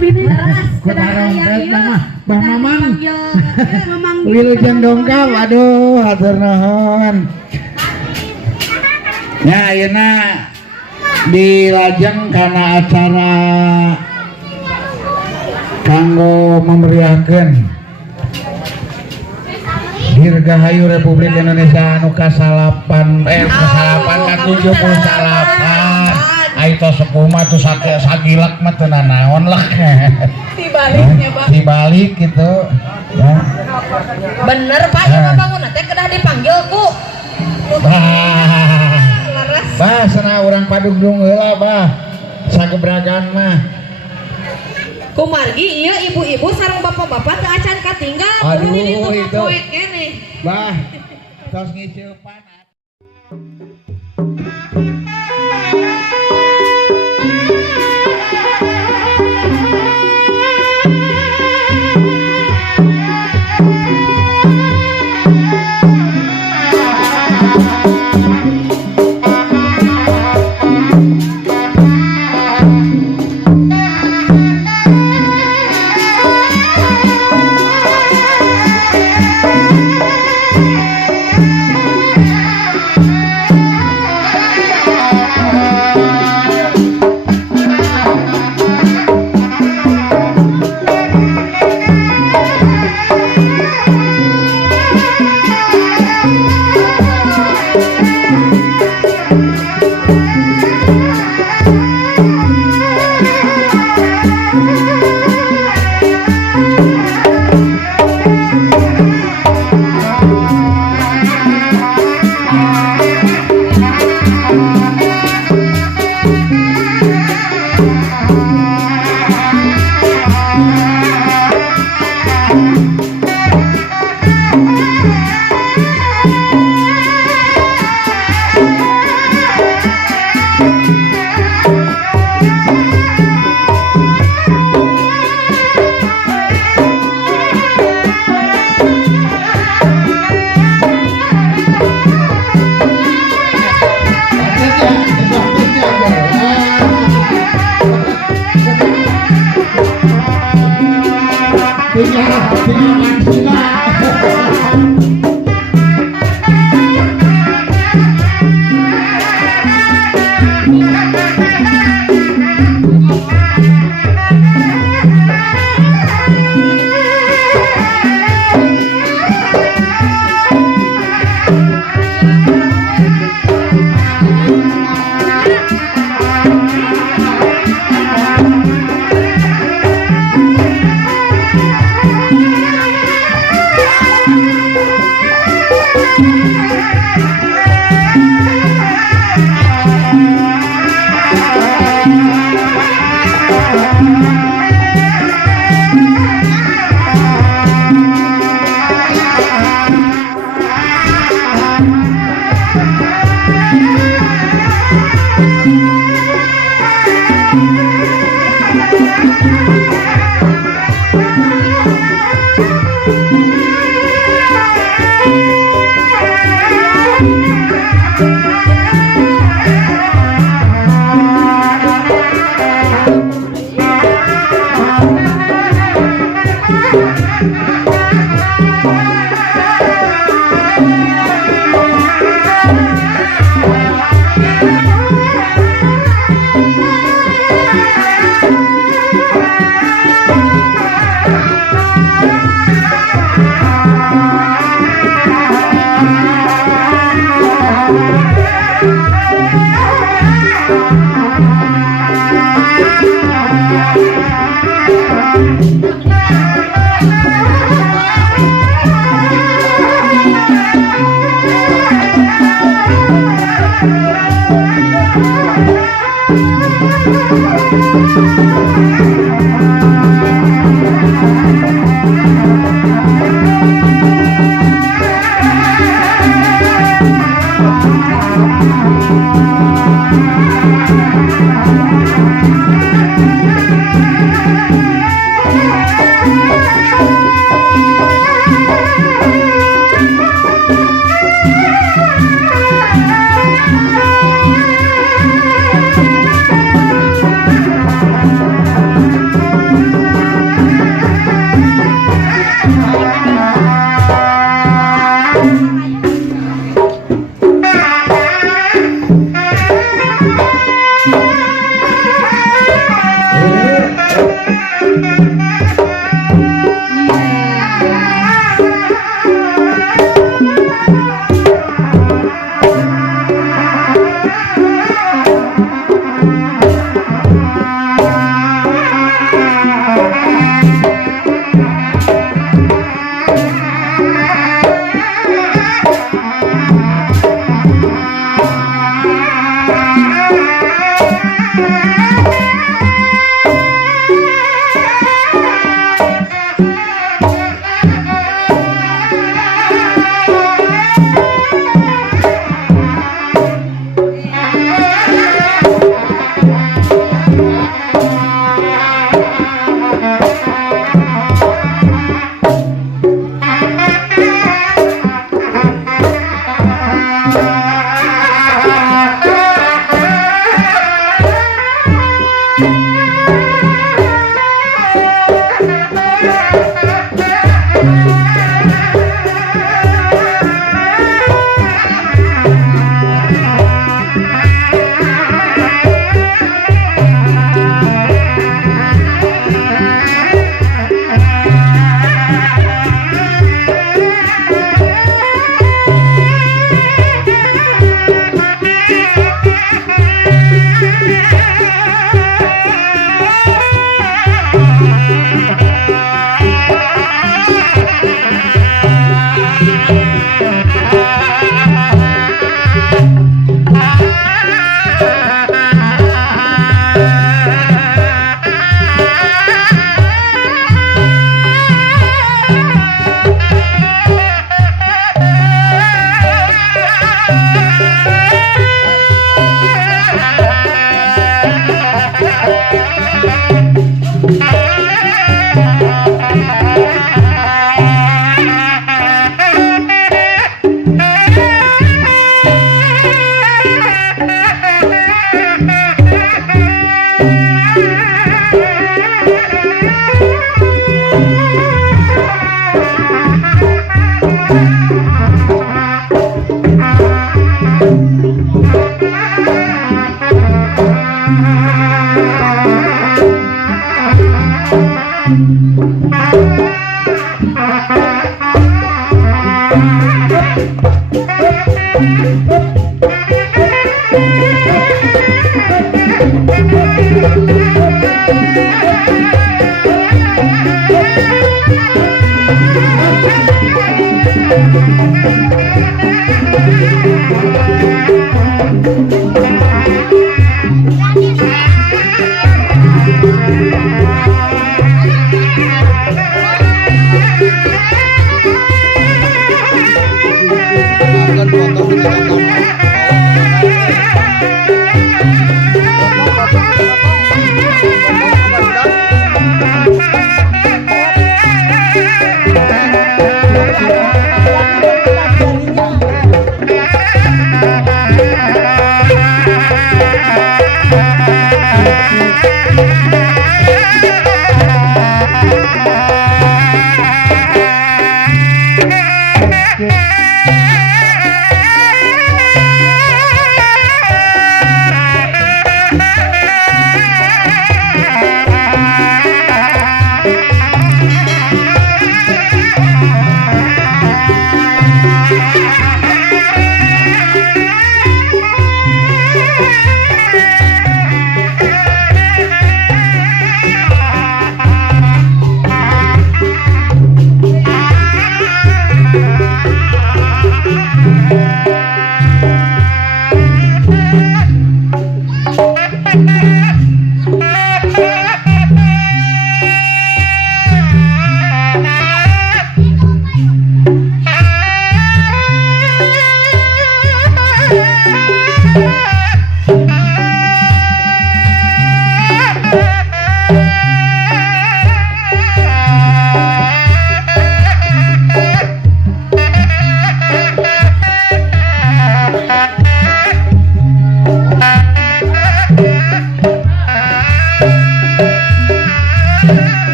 bini. Kutarong pet nama Bang Mamang. Wilujeng dongkap, aduh hatur nuhun. Ya ayeuna dilajeng karena acara kanggo memeriahkeun Dirgahayu Republik Indonesia anu kasalapan ke-78 Aito sepuh mah tuh sagilak mah teu naon lah. Dibaliknya Pak. Dibalik gitu. Ya. Bener Pak, ya bangun teh kedah dipanggil ku. Bah, sana orang padugdung heula bah. Sagebragan mah. Kumargi iya ibu-ibu sareng bapak-bapak teu acan katinggal. Aduh Kudu di itu. poek kene. Bah, tos ngiceupan.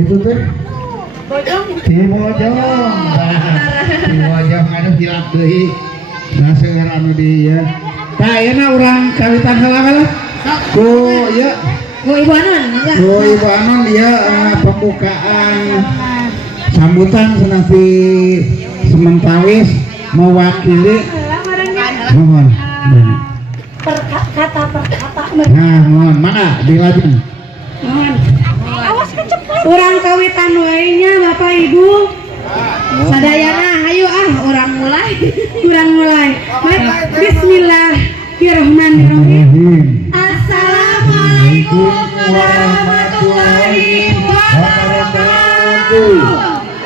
Itu tuh Bojong. si Bojong. Si Bojong anu hilap deui. Nah seueur anu di ieu. Tah ayeuna urang kawitan heula lah. Ku ieu Mau Ibu Anon enggak? ku Ibu Anon dia pembukaan sambutan cenah si Sementawis mewakili mohon. Kata per kata. Nah, mohon mangga dilanjut. Awas kecepet. Orang kawitan wae nya Bapak Ibu. Sadayana hayu orang mulai. Bismillahirrahmanirrahim. Assalamualaikum warahmatullahi wabarakatuh.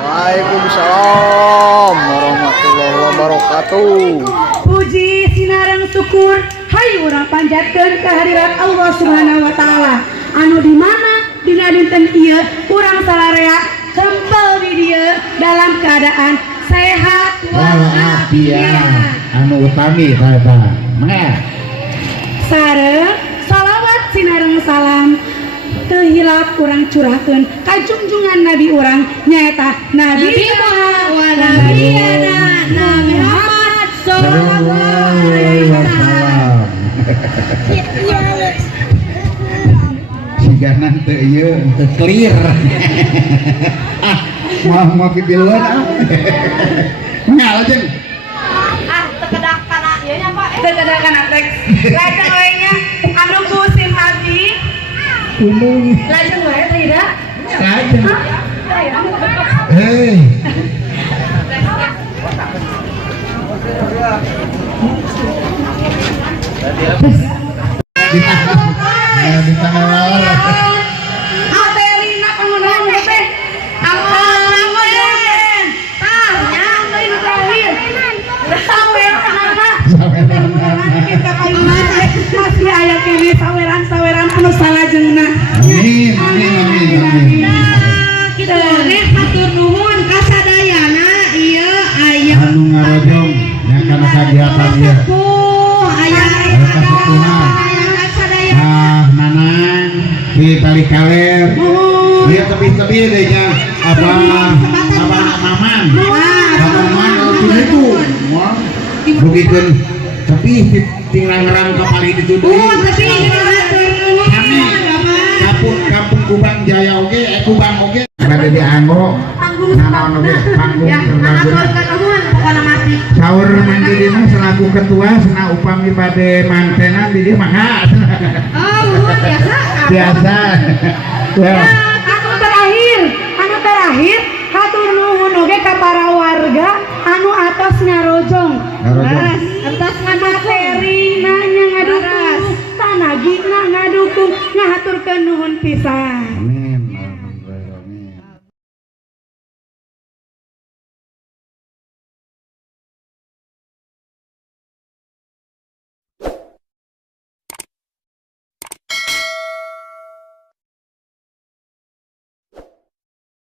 Waalaikumsalam warahmatullahi wabarakatuh. Puji sinareng syukur hayu urang panjatkeun kehadirat Allah Subhanahu wa taala anu di mana dina dinten ieu urang salarea kempel di dieu dalam keadaan sehat walafiat. Anu utami tata. Mangga. Sareng salawat sinareng salam teu hilap urang curahkeun ka junjungan Nabi urang nyaeta Nabi Muhammad Nabi Muhammad sallallahu alaihi wasallam. Siganan teu ieu teu clear. Mau pipiluan Mangga lajeng. Tekedak kana ieu nya Pak. Tekedak kana teks. Lajeng we nya anu kusim hati. Undung. Lajeng we tidak? Lajeng. Hei. Di tengah laut. Adelina pengunahan teh. Amun. Tanya teh nu terakhir. Saweran kita kalimat masih aya kene saweran anu salajengna. Amin. Kita rek matur nuhun ka sadayana ieu aya Anu ngarojong yang kana kagiatan ieu. aya Kesukuhan. Nanang di tali kaler. Dia tepi-tepi deh nya apa maman. Maman itu. Wah. Rugikeun tapi tinggal ngerang kapal itu deui. Kami kampung Kubang Jaya oge, Kubang oge. Ada di Anggo. Naon oge panggung Saur mandi dina selaku ketua sena upami bade mantenan di dieu mangga. Biasa. Ya. Anu terakhir hatur nuhun oge ka para warga anu atos ngarojong. Atas materi nanya ngadukung, tanagina ngadukung, ngahaturkeun nuhun pisan. Amin.